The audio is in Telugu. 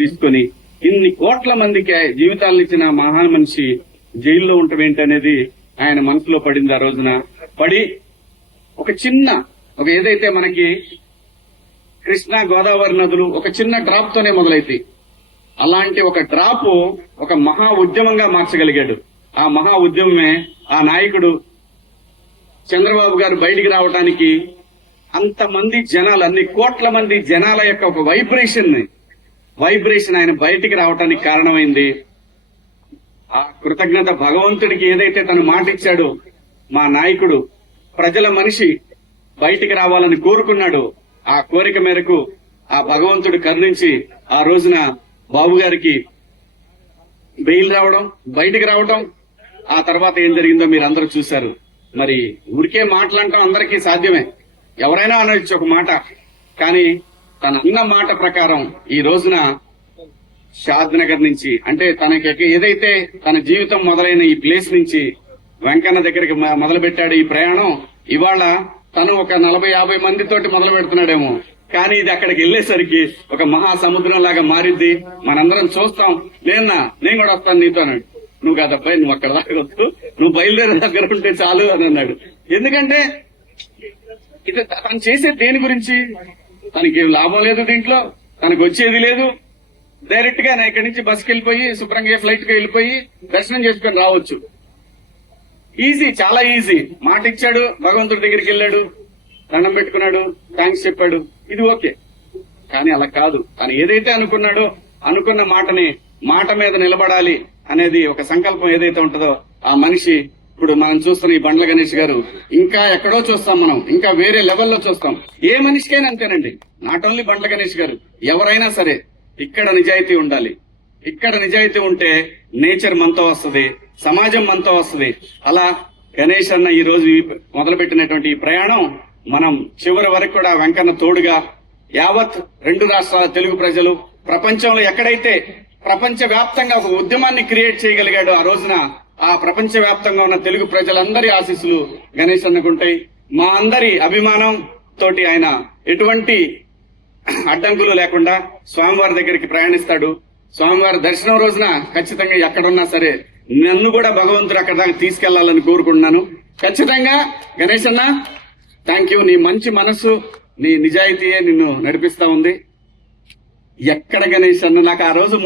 తీసుకొని ఇన్ని కోట్ల మందికి జీవితాలను ఇచ్చిన మహాన్ మనిషి జైల్లో ఉండటం ఏంటనేది ఆయన మనసులో పడింది. ఆ రోజున పడి ఒక ఏదైతే మనకి కృష్ణా గోదావరి నదులు ఒక చిన్న డ్రాప్ తోనే మొదలైతాయి, అలాంటి ఒక డ్రాప్ ఒక మహా ఉద్యమంగా మార్చగలిగాడు. ఆ మహా ఉద్యమమే ఆ నాయకుడు చంద్రబాబు గారు బయటికి రావడానికి అంతమంది జనాలు, అన్ని కోట్ల మంది జనాల యొక్క ఒక వైబ్రేషన్ ఆయన బయటికి రావడానికి కారణమైంది. ఆ కృతజ్ఞత భగవంతుడికి ఏదైతే తను మాట ఇచ్చాడో, మా నాయకుడు ప్రజల మనిషి బయటికి రావాలని కోరుకున్నాడు. ఆ కోరిక మేరకు ఆ భగవంతుడు కరుణించి ఆ రోజున బాబు గారికి బెయిల్ రావడం, బయటికి రావడం, ఆ తర్వాత ఏం జరిగిందో మీరు అందరూ చూశారు. మరి ఊరికే మాట్లాడటం అందరికీ సాధ్యమే, ఎవరైనా అనొచ్చు ఒక మాట. కానీ తన అన్న మాట ప్రకారం ఈ రోజున షాద్ నగర్ నుంచి, అంటే తనకి ఏదైతే తన జీవితం మొదలైన ఈ ప్లేస్ నుంచి వెంకన్న దగ్గరికి మొదలు పెట్టాడు ఈ ప్రయాణం. ఇవాళ తను ఒక 40-50 మందితోటి మొదలు పెడుతున్నాడేమో, కానీ ఇది అక్కడికి వెళ్లేసరికి ఒక మహాసముద్రం లాగా మారిద్ది. మనందరం చూస్తాం. నేను కూడా వస్తాను నీతో అన్నాడు. నువ్వు కాదబ్బాయి, నువ్వు అక్కడ దాకా వద్దు, నువ్వు బయలుదేరే దగ్గర ఉంటే చాలు అని అన్నాడు. ఎందుకంటే ఇది తను చేసే దేని గురించి, తనకి లాభం లేదు దీంట్లో, తనకు వచ్చేది లేదు. డైరెక్ట్ గా ఇక్కడి నుంచి బస్కి వెళ్ళిపోయి శుభ్రంగా ఫ్లైట్ కి వెళ్ళిపోయి దర్శనం చేసుకుని రావచ్చు. ఈజీ, చాలా ఈజీ. మాట ఇచ్చాడు, భగవంతుడి దగ్గరికి వెళ్ళాడు, దండం పెట్టుకున్నాడు, థ్యాంక్స్ చెప్పాడు, ఇది ఓకే. కానీ అలా కాదు. తను ఏదైతే అనుకున్నాడో అనుకున్న మాట మీద నిలబడాలి అనేది ఒక సంకల్పం ఏదైతే ఉంటుందో ఆ మనిషి ఇప్పుడు మనం చూస్తున్న ఈ బండ్ల గణేష్ గారు ఇంకా ఎక్కడో చూస్తాం, మనం ఇంకా వేరే లెవెల్లో చూస్తాం. ఏ మనిషికైనా అంతేనండి, నాట్ ఓన్లీ బండ్ల గణేష్ గారు, ఎవరైనా సరే ఇక్కడ నిజాయితీ ఉండాలి. ఇక్కడ నిజాయితీ ఉంటే నేచర్ మనతో వస్తుంది, సమాజం మనతో వస్తుంది. అలా గణేష్ అన్న ఈ రోజు మొదలుపెట్టినటువంటి ఈ ప్రయాణం మనం చివరి వరకు కూడా వెంకన్న తోడుగా యావత్ 2 రాష్ట్రాల తెలుగు ప్రజలు ప్రపంచంలో ఎక్కడైతే ప్రపంచ వ్యాప్తంగా ఒక ఉద్యమాన్ని క్రియేట్ చేయగలిగాడు ఆ రోజున, ఆ ప్రపంచ వ్యాప్తంగా ఉన్న తెలుగు ప్రజలందరి ఆశీస్సులు గణేష్ అన్నకుంటాయి. మా అందరి అభిమానం తోటి ఆయన ఎటువంటి అడ్డంకులు లేకుండా స్వామివారి దగ్గరికి ప్రయాణిస్తాడు. స్వామివారి దర్శనం రోజున ఖచ్చితంగా ఎక్కడున్నా సరే నన్ను కూడా భగవంతుడు అక్కడ దాకా తీసుకెళ్లాలని కోరుకుంటున్నాను. ఖచ్చితంగా గణేష్ అన్న, థ్యాంక్ యూ. నీ మంచి మనస్సు, నీ నిజాయితీయే నిన్ను నడిపిస్తా ఉంది. ఎక్కడ గణేష్ అన్న, నాకు ఆ రోజు